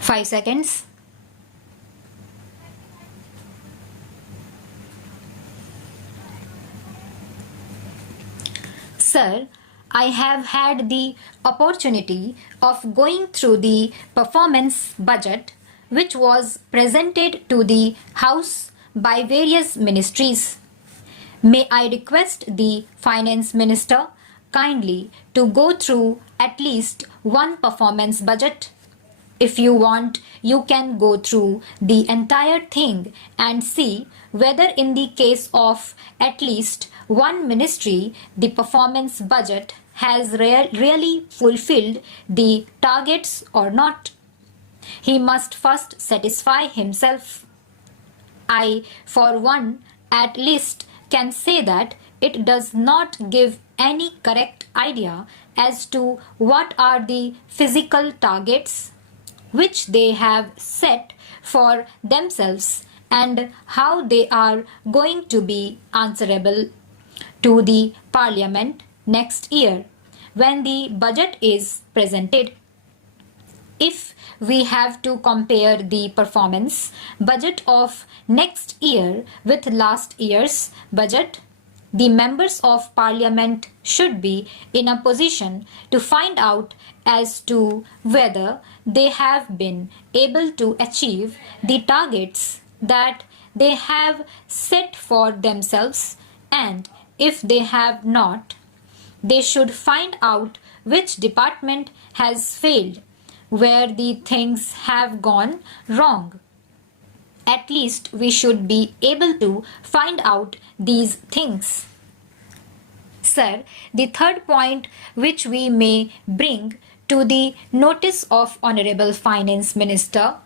5 seconds. Sir, I have had the opportunity of going through the performance budget which was presented to the House by various ministries. May I request the Finance Minister kindly to go through at least one performance budget? If you want, you can go through the entire thing and see whether in the case of at least one ministry, the performance budget has really fulfilled the targets or not. He must first satisfy himself. I, for one, at least can say that it does not give any correct idea as to what are the physical targets which they have set for themselves and how they are going to be answerable to the Parliament next year when the budget is presented. If we have to compare the performance budget of next year with last year's budget, the members of Parliament should be in a position to find out as to whether they have been able to achieve the targets that they have set for themselves, and if they have not, they should find out which department has failed, where the things have gone wrong. At least we should be able to find out these things. Sir, the third point which we may bring to the notice of Honorable Finance Minister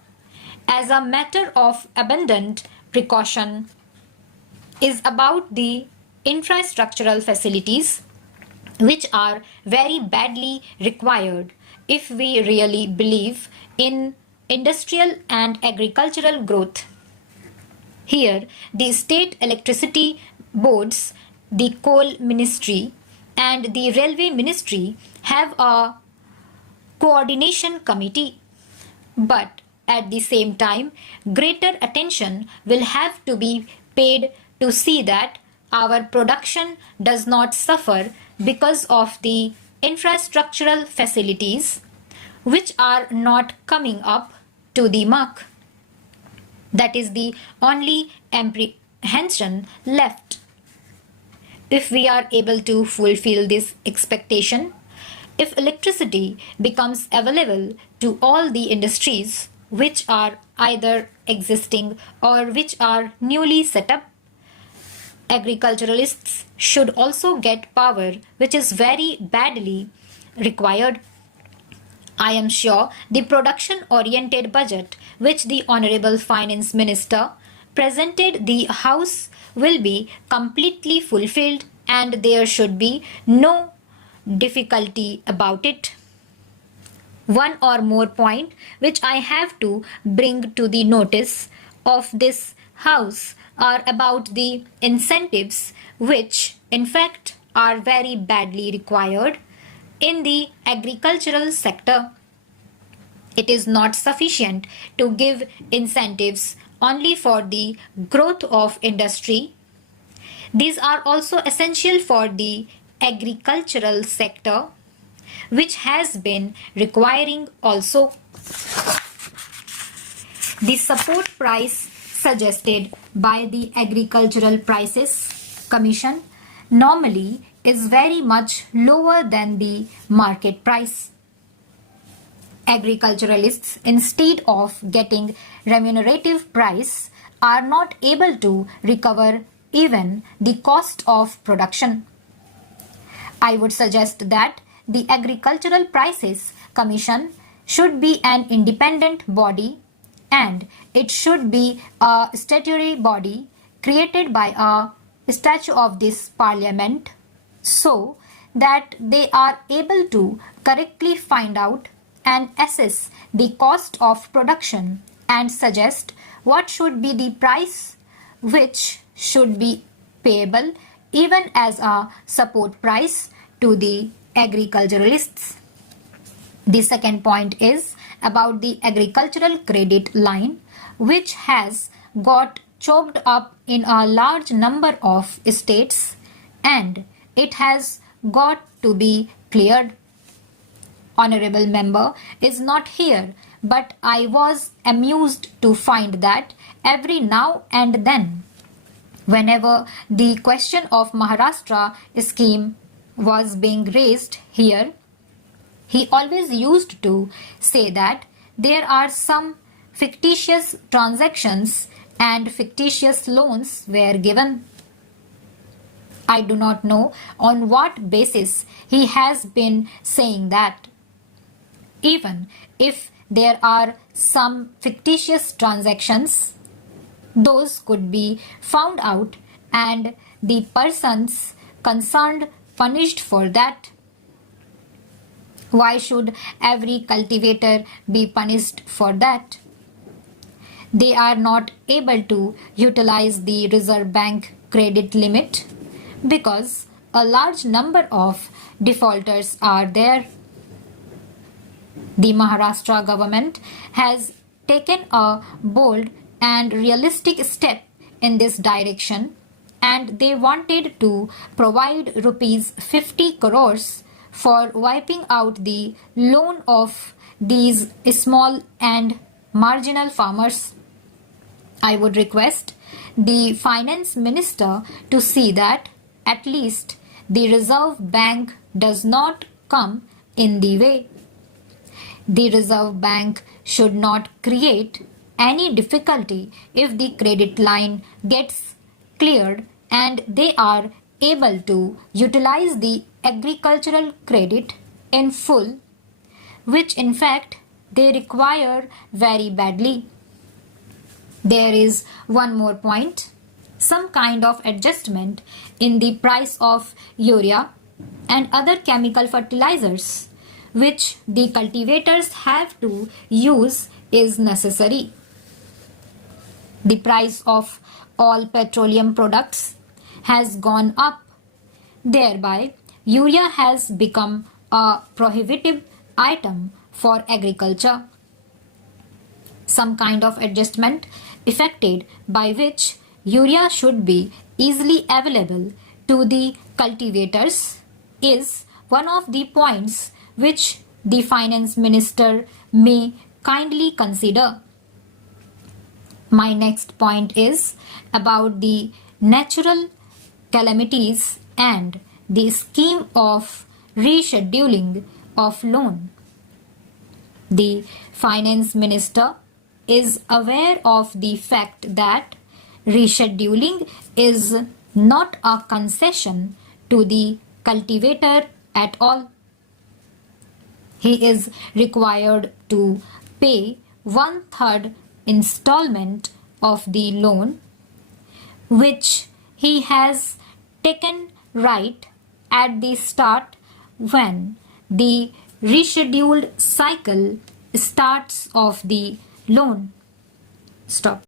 as a matter of abundant precaution is about the infrastructural facilities which are very badly required if we really believe in industrial and agricultural growth. Here, the state electricity boards, the coal ministry, and the railway ministry have a coordination committee. But at the same time, greater attention will have to be paid to see that our production does not suffer because of the infrastructural facilities which are not coming up to the mark. That is the only apprehension left. If we are able to fulfill this expectation, if electricity becomes available to all the industries which are either existing or which are newly set up, agriculturalists should also get power which is very badly required. I am sure the production-oriented budget which the Honorable Finance Minister presented the House will be completely fulfilled and there should be no difficulty about it. One or more point which I have to bring to the notice of this House are about the incentives which in fact are very badly required in the agricultural sector. It is not sufficient to give incentives only for the growth of industry. These are also essential for the agricultural sector, which has been requiring also. The support price suggested by the Agricultural Prices Commission normally is very much lower than the market price. Agriculturalists, instead of getting remunerative price, are not able to recover even the cost of production. I would suggest that the Agricultural Prices Commission should be an independent body and it should be a statutory body created by a statute of this Parliament so that they are able to correctly find out and assess the cost of production and suggest what should be the price which should be payable even as a support price to the agriculturalists. The second point is about the agricultural credit line, which has got choked up in a large number of states and it has got to be cleared. Honorable member is not here, but I was amused to find that every now and then, whenever the question of Maharashtra scheme was being raised here, he always used to say that there are some fictitious transactions and fictitious loans were given. I do not know on what basis he has been saying that. Even if there are some fictitious transactions, those could be found out and the persons concerned punished for that. Why should every cultivator be punished for that? They are not able to utilize the Reserve Bank credit limit because a large number of defaulters are there. The Maharashtra government has taken a bold and realistic step in this direction, and they wanted to provide rupees 50 crores for wiping out the loan of these small and marginal farmers. I would request the finance minister to see that at least the Reserve Bank does not come in the way. The Reserve Bank should not create any difficulty if the credit line gets cleared and they are able to utilize the agricultural credit in full, which in fact they require very badly. There is one more point. Some kind of adjustment in the price of urea and other chemical fertilizers which the cultivators have to use is necessary. The price of all petroleum products has gone up. Thereby, urea has become a prohibitive item for agriculture. Some kind of adjustment effected by which urea should be easily available to the cultivators is one of the points which the finance minister may kindly consider. My next point is about the natural calamities and the scheme of rescheduling of loan. The finance minister is aware of the fact that rescheduling is not a concession to the cultivator at all. He is required to pay 1/3 installment of the loan, which he has taken right at the start when the rescheduled cycle starts of the loan. Stop.